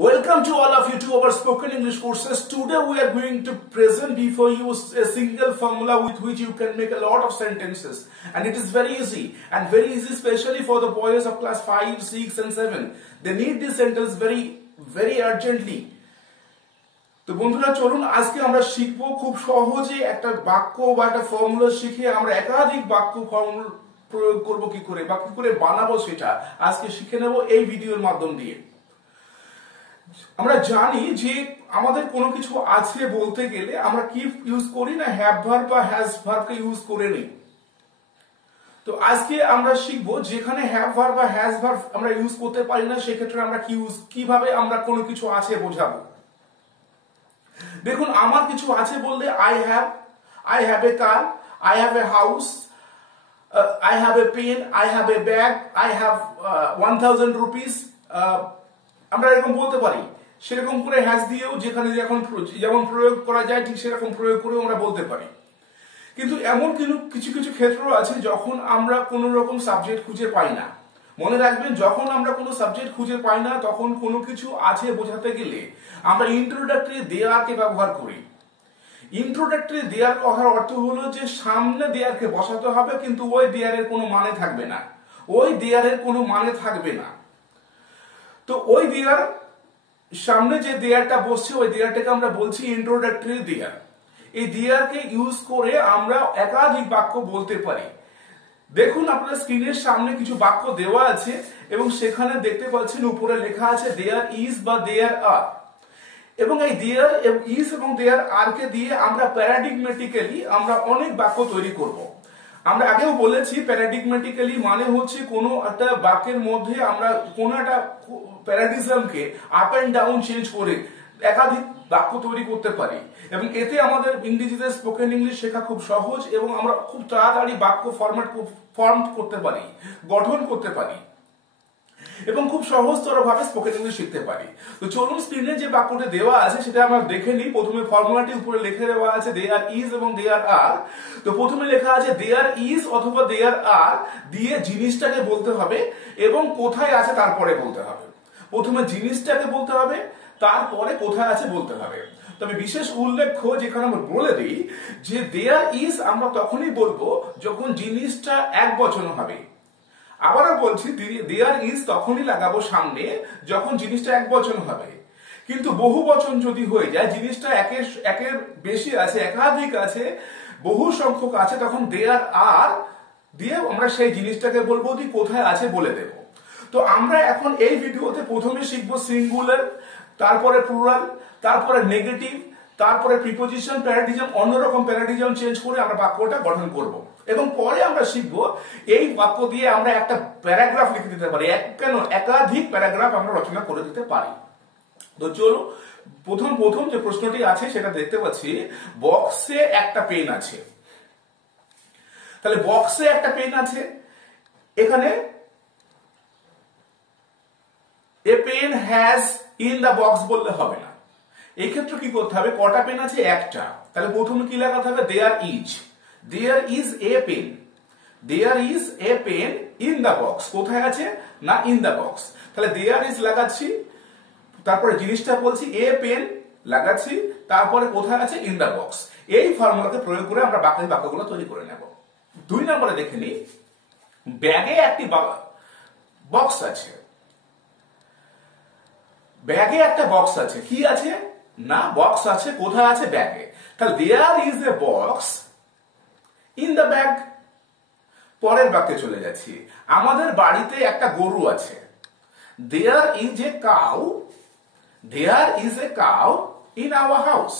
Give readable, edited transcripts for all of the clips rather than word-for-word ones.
Welcome to all of you to our spoken English courses. Today we are going to present before you a single formula with which you can make a lot of sentences, and it is very easy especially for the boys of class 5, 6 and 7. They need this sentence very urgently. তো বন্ধুরা চলুন আজকে আমরা শিখব খুব সহজে একটা বাক্য বা একটা ফর্মুলা শিখে আমরা একাধিক বাক্য ফর্মুলা প্রয়োগ করব কি করে বা কি করে বানাবো সেটা আজকে শিখে নেব এই ভিডিওর মাধ্যম দিয়ে। আমরা জানি যে আমাদের কোনো কিছু আছে বলতে গেলে আমরা কি ইউজ করি না হ্যাভ ভার্ব বা হ্যাজ ভার্বকে ইউজ করে নিই। তো আজকে আমরা শিখব যেখানে হ্যাভ ভার্ব বা হ্যাজ ভার্ব আমরা ইউজ করতে পারি না সেক্ষেত্রে আমরা কিভাবে আমরা কোনো কিছু আছে বোঝাবো। দেখুন আমার কিছু আছে বললে I have a car, I have a house, I have a pen, I have a bag, I have 1000 rupees, আমরা এরকম বলতে পারি। সেরকম করে হ্যাজ দিয়েও যেমন প্রয়োগ করা যায় ঠিক সেরকম প্রয়োগ করেও আমরা বলতে পারি। কিন্তু এমন কিছু ক্ষেত্র আছে যখন আমরা কোনো রকম সাবজেক্ট খুঁজে পাই না। মনে রাখবেন যখন আমরা কোনো সাবজেক্ট খুঁজে পাই না তখন কোনো কিছু আছে বোঝাতে গেলে আমরা ইন্ট্রোডাক্টরি দেয়ারকে ব্যবহার করি। ইন্ট্রোডাক্টরি দেয়ার কথার অর্থ হলো যে সামনে দেয়ারকে বসাতে হবে কিন্তু ওই দেয়ারের কোনো মানে থাকবে না, তো ওই দেয়ার সামনে যে দেয়ারটা বসছে ওই দেয়ারটাকে আমরা বলছি ইন্ট্রোডাক্টরি দেয়ার। এই দেয়ারকে ইউজ করে আমরা একাধিক বাক্য বলতে পারি। দেখুন আপনার স্ক্রিনের সামনে কিছু বাক্য দেওয়া আছে এবং সেখানে দেখতে পাচ্ছেন উপরে লেখা আছে দেয়ার ইজ বা দেয়ার আর, এবং এই দেয়ার ইজ এবং দেয়ার আর কে দিয়ে আমরা প্যারাডিগম্যাটিক্যালি আমরা অনেক বাক্য তৈরি করব। আমরা আগেও বলেছি প্যারাডিগম্যাটিক্যালি মানে হচ্ছে কোনো একটা বাক্যের মধ্যে আমরা কোনো একটা প্যারাডিজমকে আপ এন্ড ডাউন চেঞ্জ করে একাধিক বাক্য তৈরি করতে পারি, এবং এতে আমাদের ইংরেজিতে স্পোকেন ইংলিশ শেখা খুব সহজ এবং আমরা খুব তাড়াতাড়ি বাক্য ফর্ম করতে পারি, গঠন করতে পারি এবং খুব সহজতর ভাবে স্পোকেন ইংলিশ শিখতে পারি। তো চলুন স্ক্রিনে যে বাক্যটি দেওয়া আছে সেটা আমরা দেখে নিই। প্রথমে ফর্মুলাটি উপরে লিখে দেওয়া আছে দেয়ার ইজ এবং দেয়ার আর। তো প্রথমে লেখা আছে দেয়ার ইজ অথবা দেয়ার আর দিয়ে জিনিসটাকে বলতে হবে এবং কোথায় আছে তারপরে বলতে হবে। প্রথমে জিনিসটাকে বলতে হবে তারপরে কোথায় আছে বলতে হবে। তবে বিশেষ উল্লেখ্য যেখানে আমরা বলে দিই যে দেয়ার ইজ আমরা তখনই বলবো যখন জিনিসটা একবচন হবে। আবারও বলছি দেয়ার ইজ তখনই লাগাবো সামনে যখন জিনিসটা একবচন হবে, কিন্তু বহু বচন যদি হয়ে যায় জিনিসটা একের বেশি আছে, একাধিক আছে, বহু সংখ্যক আছে, তখন দেয়ার আর দিয়ে আমরা সেই জিনিসটাকে বলবো যে কোথায় আছে বলে দেব। তো আমরা এখন এই ভিডিওতে প্রথমে শিখবো সিঙ্গুলার, তারপরে প্লুরাল, তারপরে নেগেটিভ, তারপরে প্রিপোজিশন, প্যারাডিজম, অন্যরকম প্যারাডিজম চেঞ্জ করে আমরা বাক্যটা গঠন করব এবং পরে আমরা শিখব এই বাক্য দিয়ে আমরা একটা প্যারাগ্রাফ লিখে দিতে পারি, একাধিক প্যারাগ্রাফ আমরা রচনা করে দিতে পারি। তো চলো প্রথম যে প্রশ্নটি আছে সেটা দেখতে পাচ্ছি বক্সে একটা পেন আছে। তাহলে বক্সে একটা পেন আছে, এখানে a pen has in the box বললে হবে না, এই ক্ষেত্রে কি করতে হবে কটা পেন আছে একটা। তাহলে প্রথমে কি লাগাতে হবে there is a pen, there is a pen in the box, কোথায় আছে না ইন দা বক্স। তাহলে দেয়ার ইজ লাগাচ্ছি, তারপরে জিনিসটা বলছি এ পেন লাগাচ্ছি, তারপরে কোথায় আছে ইন দা বক্স। এই ফর্মুলাকে প্রয়োগ করে আমরা বাকি বাক্যগুলো তৈরি করে নেব। 2 নম্বরে দেখে নিই ব্যাগে একটি বক্স আছে। ব্যাগে একটা বক্স আছে, কি আছে না বক্স আছে, কোথায় আছে ব্যাগে। তাহলে there is a box in the bag. পরের বাক্যে চলে যাচ্ছি আমাদের বাড়িতে একটা গরু আছে। There is a cow in our house.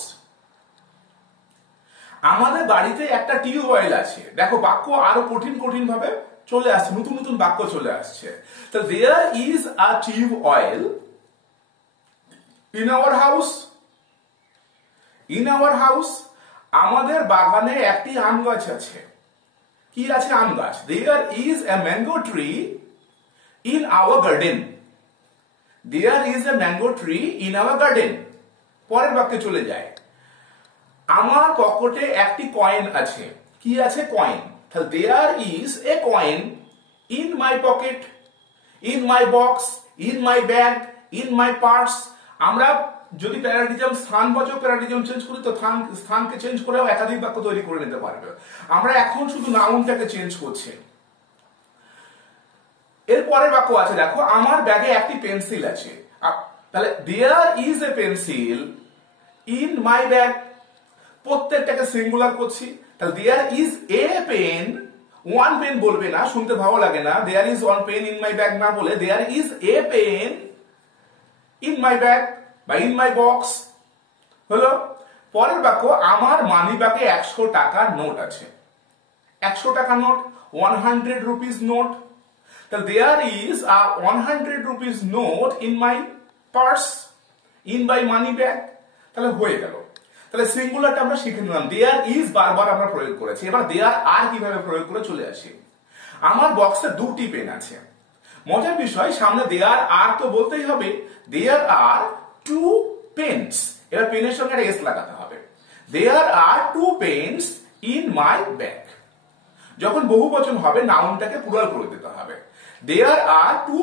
আমাদের বাড়িতে একটা টিউবওয়েল আছে। দেখো বাক্য আরো কঠিন ভাবে চলে আসছে, নতুন বাক্য চলে আসছে। তাহলে there is a tubewell in our house আমাদের বাগানে একটি আম গাছ আছে। কি আছে আম গাছ। there is a mango tree in our garden, পরের বাক্যে চলে যায় আমার পকেটে একটি কয়েন আছে। কি আছে কয়েন। তাহলে there is a coin in my pocket, in my box, in my bag, in my purse, আমরা যদি প্যারাডিজম স্থানবাচক প্যারাডিজম চেঞ্জ করি তো স্থানকে চেঞ্জ করেও একাধিক বাক্য তৈরি করে নিতে পারবে। আমরা এখন শুধু নাউনটাকে চেঞ্জ করছি। এর পরের বাক্য আছে, দেখো আমার ব্যাগে একটি পেন্সিল আছে। তাহলে there is a pencil in my bag, প্রত্যেকটাকে সিঙ্গুলার করছি। তাহলে there is a pen, one pen বলবে না, শুনতে ভালো লাগে না। There is one pen in my bag না বলে there is a pen in my bag বা ইন মাই বক্স হলো। পরের বাক্য, আমার মানি ব্যাগে 100 টাকার নোট আছে। 100 টাকা নোট, 100 রুপিস নোট। তাহলে there is a 100 rupees note in my purse in my money bag. তাহলে হয়ে গেল। তাহলে সিঙ্গুলারটা আমরা শিখে নিলাম। দেয়ার ইজ বারবার আমরা প্রয়োগ করেছি। এবার দেয়ার আর কিভাবে প্রয়োগ করে চলে আসি। আমার বক্সে 2টি পেন আছে। মজার বিষয়, সামনে দেয়ার আর তো বলতেই হবে। দেয়ার আর 2 পেন্স, এবার পেনের সঙ্গে একটা এস লাগাতে হবে। দেয়ার are 2 pens in my bag. যখন বহুবচন হবে নাউনটাকে প্লুরাল করে দিতে হবে। দেয়ার are 2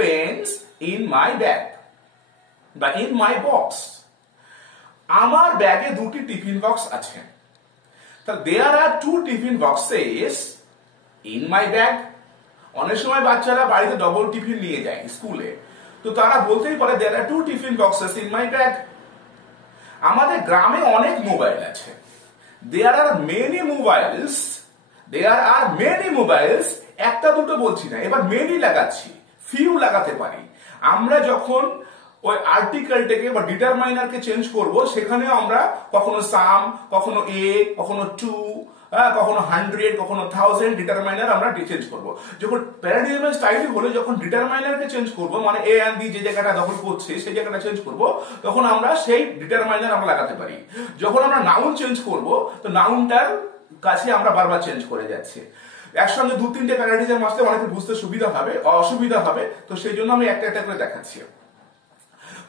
pens in my bag বা ইন মাই বক্স। আমার ব্যাগে 2টি টিফিন বক্স আছে। তাহলে there are 2 tiffin boxes in my bag. অনেক সময় বাচ্চারা বাড়িতে ডবল টিফিন নিয়ে যায় স্কুলে, তো তারা বলতেই পারে there are 2 tiffin boxes in my bag. আমাদের গ্রামে অনেক মোবাইল আছে। There are many mobiles, there are many mobiles, একটা দুটো বলছি না, এবার মেনি লাগাচ্ছি, ফিউ লাগাতে পারি। আমরা যখন ওই আর্টিকেলটাকে বা ডিটারমাইনারকে চেঞ্জ করব, সেখানেও আমরা কখনো সাম, কখনো এ, কখনো টু, কখনো 100, কখনো 1000 ডিটারমাইনার আমরা চেঞ্জ করব। যখন প্যারাডিগ্মাটিক স্টাইল হলে যখন ডিটারমাইনারকে চেঞ্জ করব, মানে এ এন্ড বি যে জায়গাটা দখল করছে সেই জায়গাটা চেঞ্জ করব, তখন আমরা সেই ডিটারমাইনার আমরা লাগাতে পারি। যখন আমরা নাউন চেঞ্জ করব, তো নাউনটার কাছে আমরা বারবার চেঞ্জ করে যাচ্ছি। একসঙ্গে 2-3টে প্যারাডিজম আসলে অনেকে বুঝতে সুবিধা হবে, অসুবিধা হবে, তো সেই জন্য আমি একটা একটা করে দেখাচ্ছি।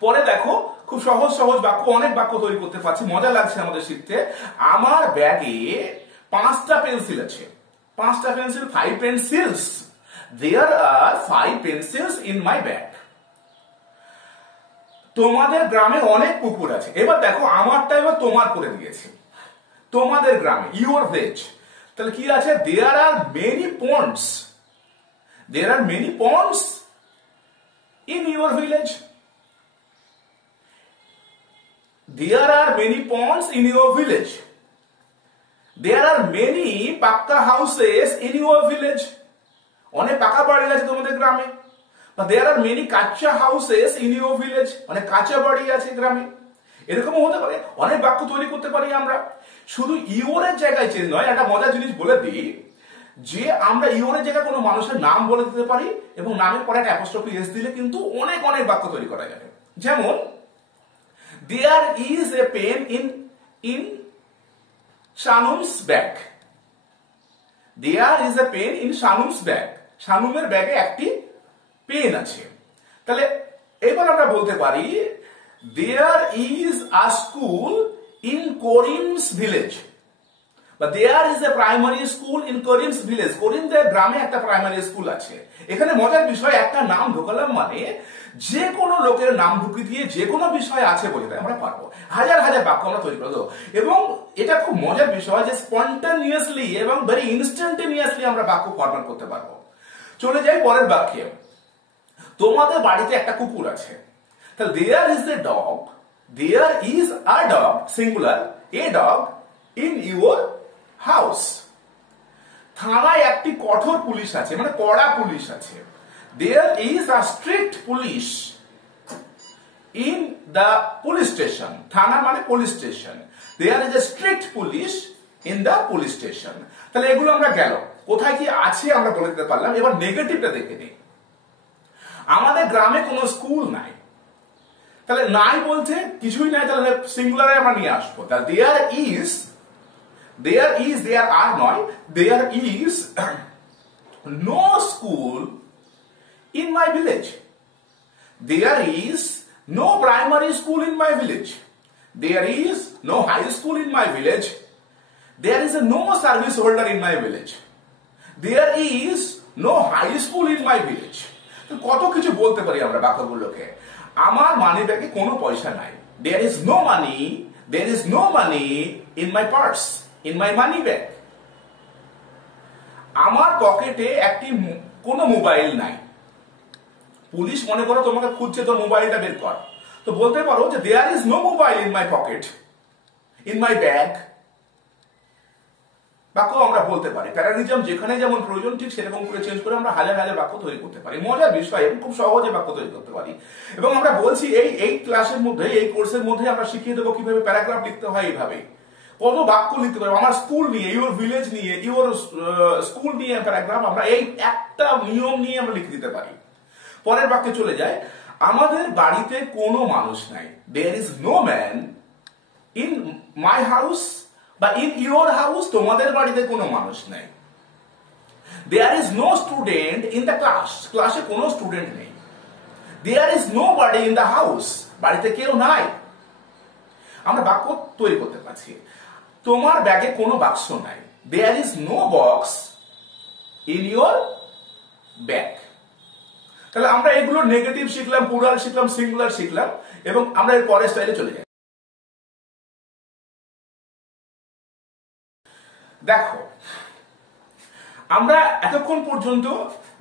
পরে দেখো খুব সহজ সহজ বাক্য, অনেক বাক্য তৈরি করতে পারছি, মজা লাগছে আমাদের শিখতে। আমার ব্যাগে 5টা পেন্সিল আছে। 5টা pencil, 5 pencils. There are 5 pencils in my bag. তোমাদের গ্রামে অনেক পুকুর আছে। এবার দেখো আমারটা এবার তোমার করে দিয়েছি। তোমাদের গ্রামে, ইউর ভিলেজ। তাহলে কি আছে, there are many ponds. There are many ponds in your village. There are many ponds in your village. There are many pakka houses in your village. অনেক পাকা বাড়ি আছে তোমাদের গ্রামে। বা there are many কাঁচা houses in your village. অনেক কাঁচা বাড়ি আছে গ্রামে। এরকমও হতে পারে। অনেক বাক্য তৈরি করতে পারি আমরা। শুধু ইউরের জায়গায় চেঞ্জ নয়, একটা মজার জিনিস বলে দিই যে আমরা ইউরের জায়গায় কোনো মানুষের নাম বলে দিতে পারি এবং নামের পরে একটা অ্যাপোস্ট্রফি এস দিলে কিন্তু অনেক অনেক বাক্য তৈরি করা যাবে। যেমন there is a pen in Shanum's bag. There is a pen in Shanum's bag. শানুমের ব্যাগে একটি পেন আছে। তাহলে এবার আমরা বলতে পারি there is a school in Korim's village. বা there is a primary school in Korim's village. করিমদের গ্রামে একটা প্রাইমারি স্কুল আছে। এখানে মজার বিষয়, একটা নাম ঢোকালাম মানে যে কোনো লোকের নাম ঢুকি দিয়ে যে কোনো বিষয় আছে বোঝাতে আমরা পারবো। হাজার হাজার বাক্য আমরা তৈরি করে দেবো। এবং এটা খুব মজার বিষয় যে স্পন্টানিয়াসলি এবং ভেরি ইনস্ট্যান্টেনিয়াসলি আমরা বাক্য ফরম্যাট করতে পারবো। চলে যাই পরের বাক্যে। তোমাদের বাড়িতে একটা কুকুর আছে। তাহলে there is a dog, there is a dog, singular, a dog in your house. থানায় একটি কঠোর পুলিশ আছে, মানে কড়া পুলিশ আছে। There is a strict police in the police station. থানা মানে police station. There is a strict police in the police station. তাহলে এগুলো আমরা গেল, কোথায় কি আছে আমরা বলে দিতে পারলাম। এবার নেগেটিভটা দেখে নিই। আমাদের গ্রামে কোনো স্কুল নাই। তাহলে নাই বলতে কিছুই নাই, তাহলে সিঙ্গুলারে আমরা নিয়ে আসবো। তাহলে there is, there are নয়, there is no school in my village. There is no primary school in my village. There is no high school in my village. There is no service holder in my village. There is no high school in my village. কত কিছু বলতে পারি আমরা বাক্যগুলোকে। আমার মানি ব্যাগে কোনো পয়সা নাই। There is no money, there is no money in my purse, in my money bag. আমার পকেটে একটি কোনো মোবাইল নাই। পুলিশ মনে করো তোমাকে খুঁজছে, তোর মোবাইলটা বের কর, তো বলতে পারো যে there is no mobile in my pocket, in my bag. বাক্য আমরা বলতে পারি। প্যারাডিজম যেখানে যেমন প্রয়োজন ঠিক সেরকম করে চেঞ্জ করে আমরা হাজার হাজার বাক্য তৈরি করতে পারি। মজার বিষয়, এবং খুব সহজে বাক্য তৈরি করতে পারি। এবং আমরা বলছি এই ক্লাসের মধ্যে, এই কোর্সের মধ্যে আমরা শিখিয়ে দেবো কিভাবে প্যারাগ্রাফ লিখতে হয়। এইভাবে কত বাক্য লিখতে পারবো। আমার স্কুল নিয়ে, ইউর ভিলেজ নিয়ে, ইউর স্কুল নিয়ে প্যারাগ্রাফ আমরা এই একটা নিয়ম নিয়ে আমরা লিখে দিতে পারি। পরের বাক্যে চলে যায়, আমাদের বাড়িতে কোনো মানুষ নাই। There is no man in my house, বা ইন ইউর হাউস, তোমাদের বাড়িতে কোনো মানুষ নাই। There is no student in the class, ক্লাসে কোনো স্টুডেন্ট নেই। There is nobody in the house, বাড়িতে কেউ নাই। আমরা বাক্য তৈরি করতে পারছি। তোমার ব্যাগে কোনো বাক্স নাই। There is no box in your bag. তাহলে আমরা এগুলো নেগেটিভ শিখলাম, প্লুরাল শিখলাম, সিঙ্গুলার শিখলাম, এবং আমরা এর পরের স্টাইলে চলে যাই। দেখো, আমরা এতক্ষণ পর্যন্ত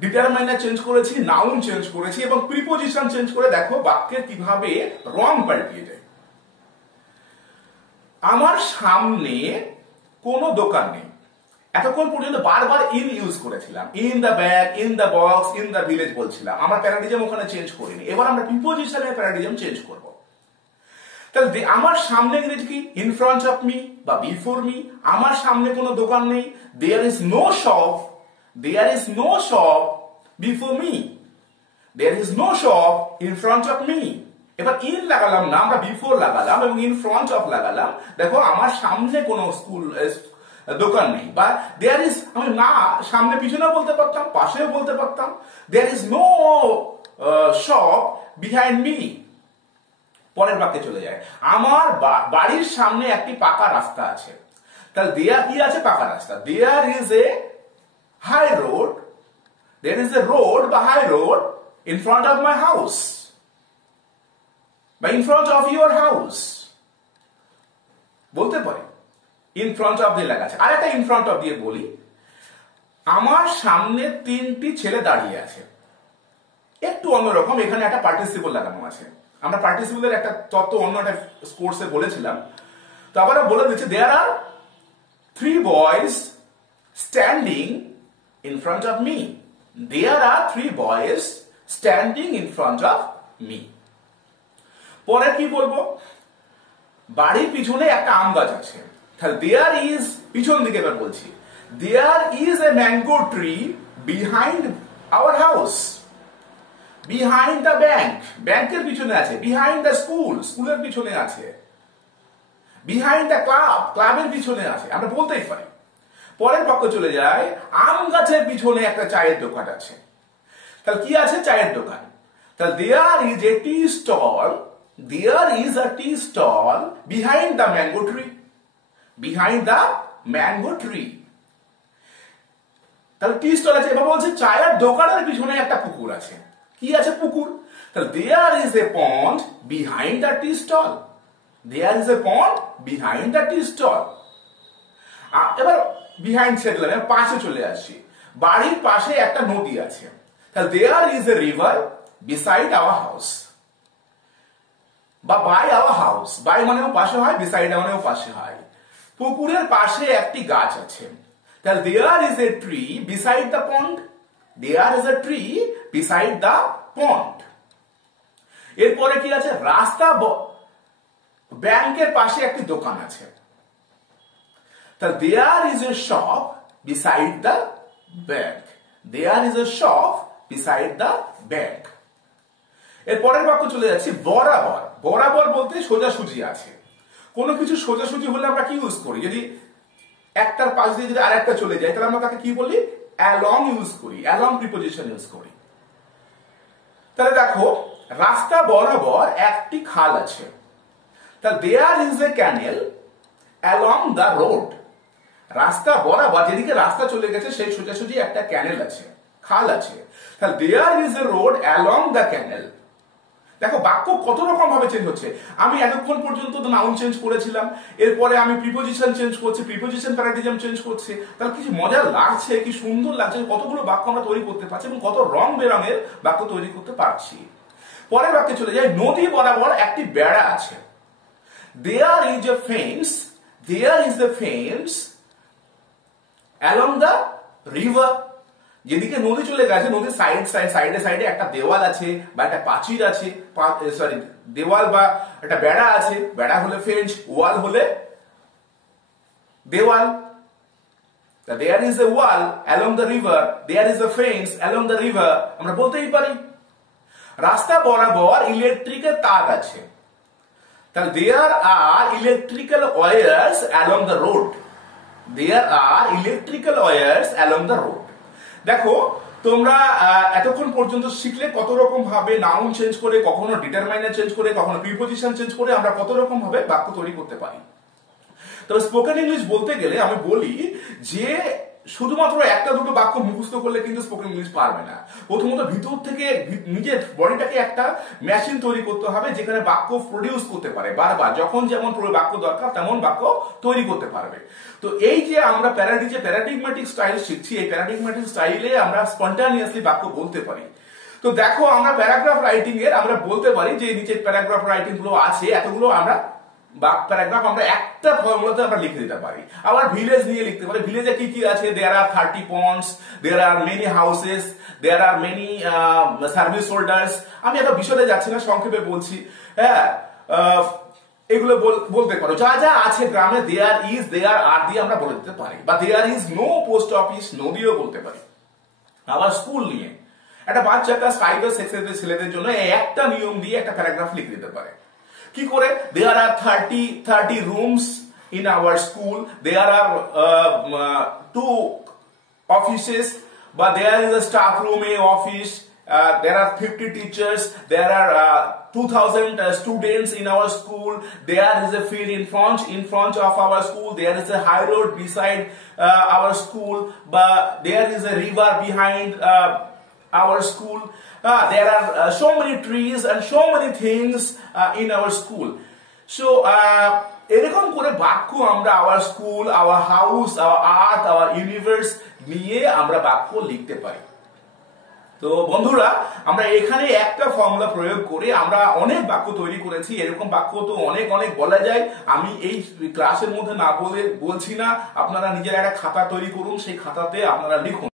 ডিটারমাইনার চেঞ্জ করেছি, নাউন চেঞ্জ করেছি, এবং প্রিপোজিশন চেঞ্জ করে দেখো বাক্যের কিভাবে রং পাল্টিয়ে যায়। আমার সামনে কোনো দোকান নেই। এতক্ষণ পর্যন্ত বারবার ইন ইউজ করেছিলাম, in the bag, in the box, in the village বলছিলাম। আমরা প্যারাডিজম ওখানে চেঞ্জ করিনি। এবার আমরা প্রিপোজিশনের প্যারাডিজম চেঞ্জ করব। তাহলে আমার সামনে ইংরেজি কি? ইন ফ্রন্ট অফ মি বা বিফোর মি। আমার সামনে কোনো দোকান নেই। There is no shop, there is no shop before me, there is no shop in front of me. এবার ইন লাগালাম না, আমরা বিফোর লাগালাম এবং ইন ফ্রন্ট অফ লাগালাম। দেখো আমার সামনে কোনো দোকান নেই। বা দেয়ার ইজ, আমি না সামনে পিছনেও বলতে পারতাম, পাশেও বলতে পারতাম। There is no shop behind me. পরের বাক্যে চলে যায়, আমার বাড়ির সামনে একটি পাকা রাস্তা আছে। তাহলে দেয়ার কি আছে? পাকা রাস্তা। There is a high road, there is a road বা high road in front of my house বা in front of your house বলতে পারি। ইন ফ্রন্ট অফ দিয়ে লেখা আছে। আর একটা ইন ফ্রন্ট অফ দিয়ে বলি, আমার সামনে তিনটি ছেলে দাঁড়িয়ে আছে। একটু অন্যরকম, এখানে একটা পার্টিসিপল লাগানো আছে। আমরা পার্টিসিপলের একটা তত্ত্ব অন্য একটা কোর্সে বলেছিলাম, তো আবার বলে দিচ্ছে, there are 3 boys standing in front of me. There are 3 boys standing in front of me. পরে কি বলবো? বাড়ির পিছনে একটা আম গাছ আছে। তাহলে দেয়ার ইজ, পিছন দিকে এবার বলছি, there is a mango tree behind our house. Behind the bank, ব্যাংকের পিছনে আছে। বিহাইন্ড দ্য স্কুল, স্কুলের পিছনে আছে। বিহাইন্ড দ্য ক্লাব, ক্লাবের পিছনে আছে। আমরা বলতেই পারি। পরের বাক্য চলে যায়, আম গাছের পিছনে একটা চায়ের দোকান আছে। তাহলে কি আছে? চায়ের দোকান। তাহলে there is a tea stall, there is a tea stall behind the mango tree, behind the mango tree. তাহলে টি স্টল আছে। এবার বলছে চায়ের দোকানের পিছনে একটা পুকুর আছে। কি আছে? পুকুর। তাহলে there is a pond behind the tea stall, there is a pond behind the tea stall. এবার বিহাইন্ড ছেড়ে দিলাম, পাশে চলে আসছি। বাড়ির পাশে একটা নদী আছে। তাহলে there is a river beside our house বা বাই আওয়ার হাউস। বাই মানেও পাশে হয়, বিসাইড মানেও পাশে হয়। পুকুরের পাশে একটি গাছ আছে। তাহলে there is a tree beside the pond, there is a tree beside the pond. এরপরে কি আছে? রাস্তা, ব্যাংকের পাশে একটি দোকান আছে। তাহলে there is a shop beside the bank, there is a shop beside the bank. এর পরের বাক্য চলে যাচ্ছি, বরাবর। বরাবর বলতে সোজাসুজি আছে। কোনো কিছু সোজাসুজি হলে আমরা কি ইউজ করি? যদি একটার পাশ দিয়ে যদি আর একটা চলে যায়, তাহলে আমরা তাকে কি বলি? অ্যালং ইউজ করি, অ্যালং প্রিপোজিশন ইউজ করি। তাহলে দেখো, রাস্তা বরাবর একটি খাল আছে। তাহলে there is a canal along the road. রাস্তা বরাবর, যেদিকে রাস্তা চলে গেছে সেই সোজাসুজি একটা ক্যানেল আছে, খাল আছে। তাহলে there is a road along the canal. দেখো বাক্য কত রকম ভাবে চেঞ্জ হচ্ছে। আমি এতক্ষণ পর্যন্ত তো নাউন চেঞ্জ করেছিলাম, এরপরে আমি প্রিপোজিশন চেঞ্জ করছি, প্রিপোজিশন প্যারাডিজম চেঞ্জ করছে, তাহলে কিছু মজা লাগছে, কি সুন্দর লাগছে, কতগুলো বাক্য আমরা তৈরি করতে পারছি এবং কত রং বেরঙের বাক্য তৈরি করতে পারছি। পরের বাক্যে চলে যাই, নদী বরাবর একটি বেড়া আছে। There is a fence, there is a fence along the river. যেদিকে নদী চলে গেছে, নদীর সাইডে সাইডে একটা দেওয়াল আছে বা একটা প্রাচীর আছে, সরি দেওয়াল বা একটা বেড়া আছে। বেড়া হলে ফেন্স, ওয়াল হলে দেওয়াল। There is a wall along the river, there is a fence along the river, আমরা বলতেই পারি। রাস্তা বরাবর ইলেকট্রিকের তার আছে, তাহলে there are electrical wires along the road, there are electrical wires along the road. দেখো তোমরা এতক্ষণ পর্যন্ত শিখলে কত রকম ভাবে নাউন চেঞ্জ করে, কখনো ডিটারমাইনার চেঞ্জ করে, কখনো প্রিপোজিশন চেঞ্জ করে আমরা কত রকম ভাবে বাক্য তৈরি করতে পারি। তবে স্পোকেন ইংলিশ বলতে গেলে আমি বলি যে শুধুমাত্র একটা দুটো বাক্য মুখস্থ করলে কিন্তু স্পোকেন ইংলিশ পারবে না। প্রথমত ভিতর থেকে নিজের বডিটাকে একটা মেশিন তৈরি করতে হবে যেখানে বাক্য প্রডিউস করতে পারে, বারবার যখন যেমন বাক্য দরকার তেমন বাক্য তৈরি করতে পারবে। তো এই যে আমরা প্যারাডিগম্যাটিক স্টাইল শিখছি, এই প্যারাডিগম্যাটিক স্টাইলে আমরা স্পন্টানিয়াসলি বাক্য বলতে পারি। তো দেখো আমরা প্যারাগ্রাফ রাইটিং এর আমরা বলতে পারি যে নিচে প্যারাগ্রাফ রাইটিং গুলো আছে, এতগুলো আমরা প্যারাগ্রাফ আমরা একটা ফর্মুলাতে আমরা লিখে দিতে পারি। আবার ভিলেজ নিয়ে লিখতে পারি, ভিলেজে কি কি আছে, there are 30 ponds, there are many houses, there are many service holders. আমি একটা বিষয়ে যাচ্ছি না, সংক্ষেপে বলছি। হ্যাঁ, এগুলো বলতে পারো, যা যা আছে গ্রামে দেয়ার ইজ, দেয়ার আর দিয়ে আমরা বলে দিতে পারি, বা there is no post office, no দিয়েও বলতে পারি। আবার স্কুল নিয়ে একটা বাচ্চা ক্লাস 5 or 6 এর ছেলেদের জন্য একটা নিয়ম দিয়ে একটা প্যারাগ্রাফ লিখে দিতে পারে। কি করে, there are 30 rooms in our school, there are 2 offices, but there is a staff room, a office, there are 50 teachers, there are 2000 students in our school, there is a field in front of our school, there is a high road beside our school, but there is a river behind our school. There are so many trees and so many things in our school. So এরকম করে বাক্য আমরা our school, our house, our earth, our universe নিয়ে আমরা বাক্য লিখতে পারি। তো বন্ধুরা, আমরা এখানে একটা ফর্মুলা প্রয়োগ করে আমরা অনেক বাক্য তৈরি করেছি। এরকম বাক্য তো অনেক অনেক বলা যায়, আমি এই ক্লাসের মধ্যে না বলছি না। আপনারা নিজেরা একটা খাতা তৈরি করুন, সেই খাতাতে আপনারা লিখুন।